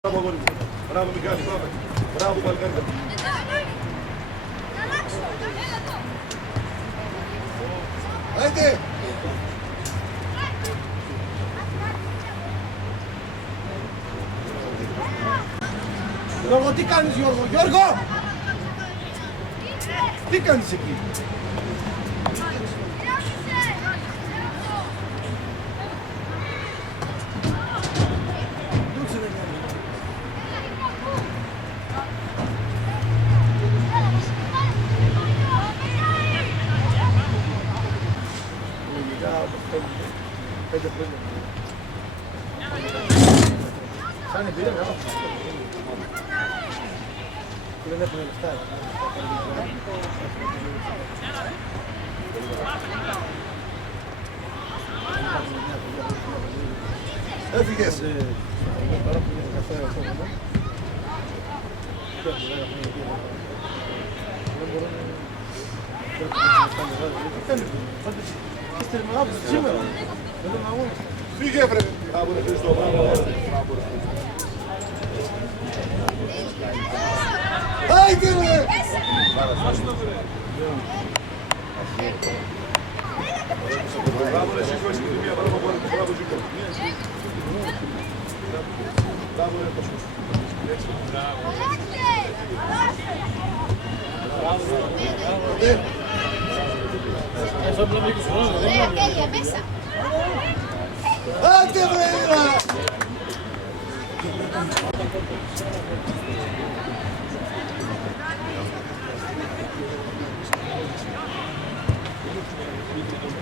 Μπράβο, αγόρι μου. Μπράβο, Μιχάλη, πάμε. Μπράβο, παλικάρια. Άντε! Γιώργο, τι κάνεις Γιώργο, Γιώργο! Τι κάνεις εκεί? Σαν εμπειρία μεγάλο. Δεν έχουν λεφτά. Έφυγες. Φύγε, βρε. Μπράβο, ρε Χριστό, μπράβο. Άιτε, βρε. Μπράβο, ρε Σίκο, εσύ μία, μπράβο, μπράβο, Σίκο. Μπράβο, ρε Κώσο. Άντε, βρε.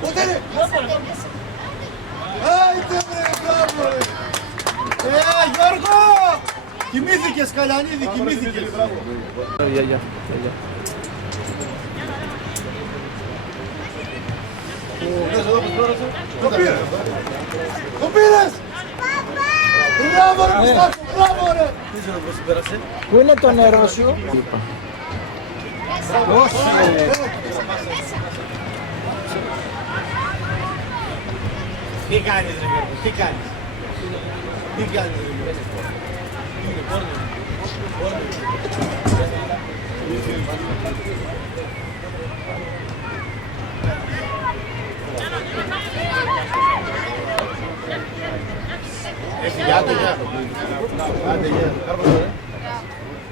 Πότε ρε! Άιτε βρε, μπράβο ρε! Γιώργο! Κοιμήθηκες Καλιανίδη, κοιμήθηκες! Γεια. Το πήρες! Το πήρες! Μπράβο ρε Μουστάκο, μπράβο ρε! Πού είναι το νερό σου? Τι κάνεις ρε Γιώργο, τι κάνεις? Τι κάνεις ρε Γιώργο? Είναι πόρνο. Άντε γεια. Άντε γεια.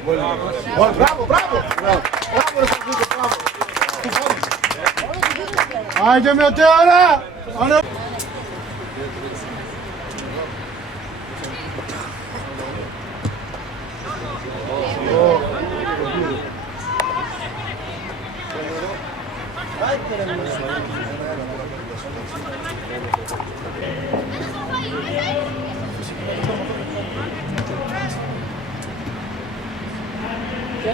Μπράβο, μπράβο! Μπράβο ρε Σαντζίκο, μπράβο! Άντε με τώρα!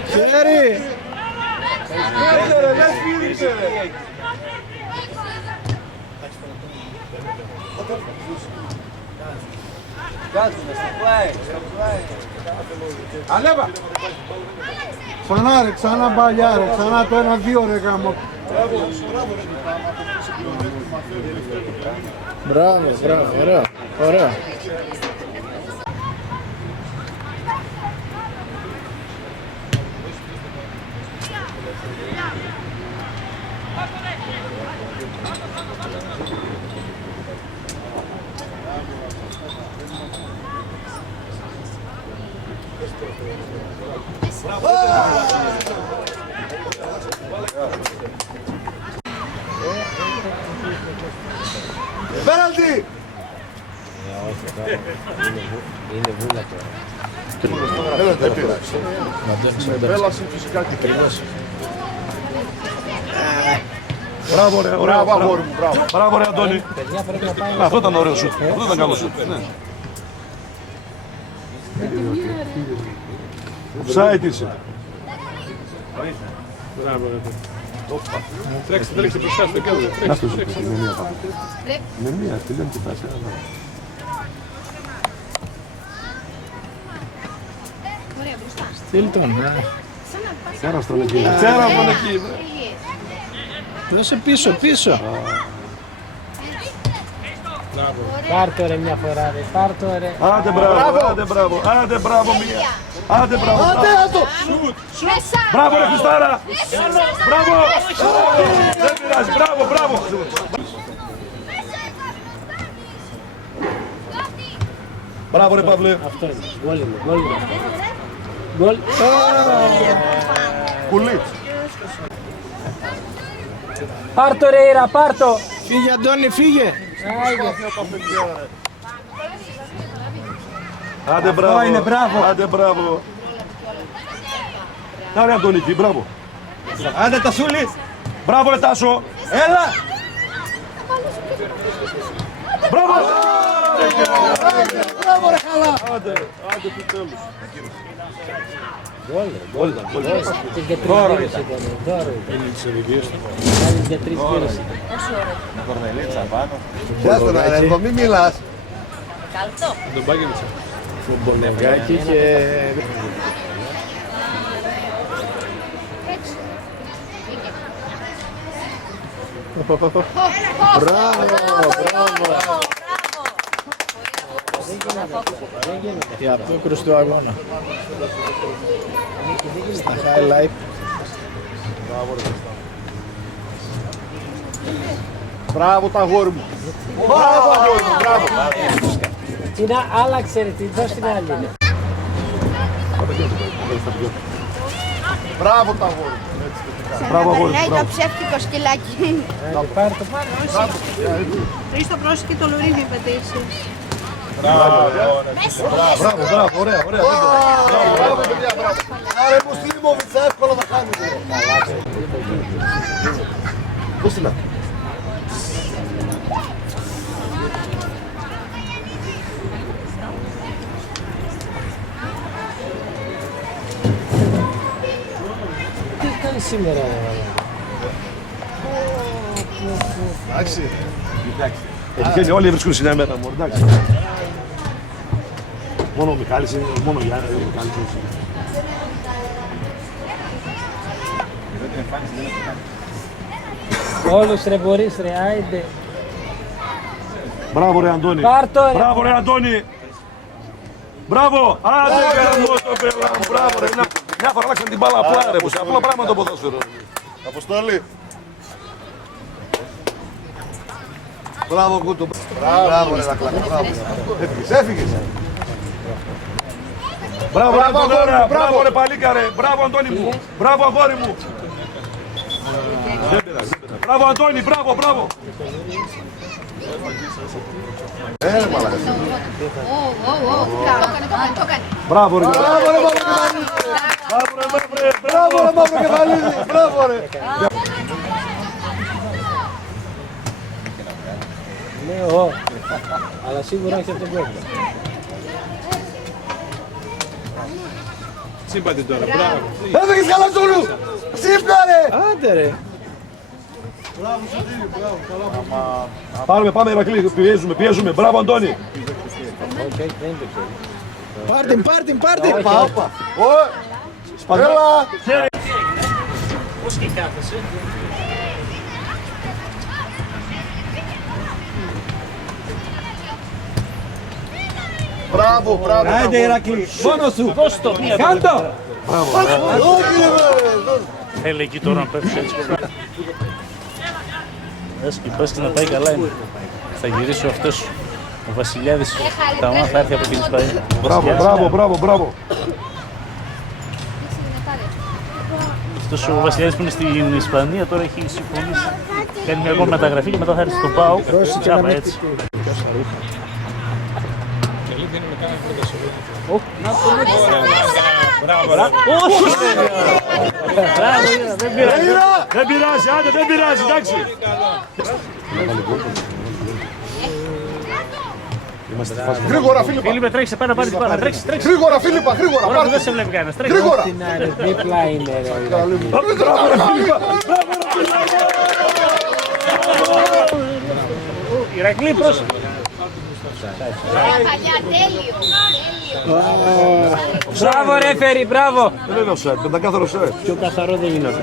Χέρι! Δεν σφύριξε ρε! Αλέβα! Ξανά ρε, ξανά μπαλιά ρε, ξανά το 1-2 ρε γάμο. Μπράβο, ωραίο. Πέναλτι! Είναι βούλα τώρα. Δεν πειράζει. Με πέλαση φυσικά και τρίγος. Μπράβο ρε, μπράβο αγόρι μου, μπράβο. Μπράβο ρε Αντώνη. Παιδιά πρέπει να πάει. Αυτό ήταν ωραίο σου, αυτό ήταν καλό σου. Offside είσαι. Μπράβο ρε. Τρέξτε μπροστά στο κέντρο. Με μία, τελειώνει και πάση. Στείλ τον. Τσέρας τον εκεί. Τσέρας τον εκεί. Δώσε πίσω. Πάρτο ρε μια φορά ρε, πάρτο ρε. Άντε μπράβο, άντε μπράβο, άντε μπράβο μία. Άντε μπράβο. Άντε, άστο. Μπράβο ρε Χριστάρα. Μπράβο. Δεν πειράζει, μπράβο, μπράβο. Μπράβο ρε Παύλε. Αυτό είναι, γκολ είναι, γκολ είναι. Γκολ. Κουλί. Πάρτο ρε Ήρα, πάρτο. Φύγε Αντώνη, φύγε. Άντε μπράβο. Είναι μπράβο. Άντε μπράβο. Να ρε Αντωνίκη, μπράβο. Άντε Τασούλη. Μπράβο ρε Τάσο. Έλα. Μπράβο. Μπράβο ρε καλά. Άντε, άντε επιτέλους. Γκολ, γκολ. Και τρεις γύρους ήταν, δώρο ήταν. Κάνεις για τρεις γύρους ήταν. Πιάστο να ρε, μη μιλάς. Το Μπονεβάκι και... Η απόκρουση του αγώνα. Στα highlight. Μπράβο τα αγόρι μου. Μπράβο αγόρι μου, μπράβο. Την άλλαξε ρε, την δώσ' την άλλη. Μπράβο τα αγόρι μου. Μπράβο αγόρι. Περνάει το ψεύτικο σκυλάκι. Πάρ' το πάρ' Τρεις το πρόσωπο και το λουρίδι πετήσεις. Μπράβο, μπράβο, ωραία, ωραία. Μπράβο παιδιά, μπράβο. Άρε Μουσλίμοβιτς, εύκολα θα κάνετε. Πώς είναι. Τι κάνεις σήμερα ρε μάνα. Εντάξει. Τυχαίνει, όλοι βρίσκουν στην εμένα μου, εντάξει. Μόνο ο Μιχάλης είναι, μόνο ο Γιάννης είναι ο Μιχάλης. Όλους ρε μπορείς ρε, άιντε. Μπράβο ρε Αντώνη. Πάρ' το, ρε. Μπράβο ρε Αντώνη. Μπράβο. Άντε γαμώ το πελά μου. Μπράβο ρε. Μια φορά αλλάξαν την μπάλα απλά ρε. Απλά πράγμα το ποδόσφαιρο. Αποστόλη. Μπράβο Κούτο. Μπράβο ρε Δακλάκα, μπράβο. Έφυγες. Μπράβο ρε Μπράβο, Αντωνάρα. αγόρι μου, Μπράβο μπράβο. ρε παλίκαρε. Μπράβο Αντώνη μου. Μπράβο αγόρι μου. Δεν πειράζει. Μπράβο Αντώνη. Μπράβο, μπράβο. Μαλάκα. Το έκανε. Μπράβο ρε. Μπράβο ρε Μαύρο Κεφαλίδη. Μπράβο ρε Μαύρε. Μπράβο ρε Μαύρο Κεφαλίδη. Μπράβο ρε. Ναι, εγώ. Αλλά σίγουρα έχεις από τον κόσμο. Σύμπατη τώρα, μπράβο. Έφυγες καλά Ζούλου. Ξύπνα ρε. Άντε ρε. Πάμε Ηρακλή. Πιέζουμε. Μπράβο Αντώνη. Όχι, όχι, δεν είναι το χέρι. Πάρ' την. Όπα, όπα. Έλα. Πώς και κάθεσαι. Μπράβο, μπράβο. Άντε Ηρακλή, μόνος σου. Δώσ' το, μία. Κάντο. Όχι ρε. Θέλει εκεί τώρα να πέφτει έτσι. Δες και πες και να πάει καλά είναι. Θα γυρίσει αυτός ο Βασιλιάδης. Τα μάθα θα έρθει από την Ισπανία. Μπράβο. Αυτός ο Βασιλιάδης που είναι στην Ισπανία τώρα έχει συμφωνήσει. Κάνει μια ακόμα μεταγραφή και μετά θα έρθει στον ΠΑΟΚ. Άμα έτσι. Δεν πειράζει, άντε δεν πειράζει, εντάξει. Γρήγορα Φίλιππα. Φίλιππε τρέξε πάνω πάρει την μπάλα. Τρέξε. Γρήγορα Φίλιππα, γρήγορα. Τώρα που δεν σε βλέπει κανένας. Τρέξε. Γρήγορα. Την άρε, δίπλα είναι ρε. Μπράβο ρε Φίλιππα. Ηρακλή πρόσεχε. Παλιά, τέλειο. Μπράβο ρε Φέρι, μπράββο. Δεν είναι offside, πεντακάθαρο offside. Πιο καθαρό δεν είναι αυτό.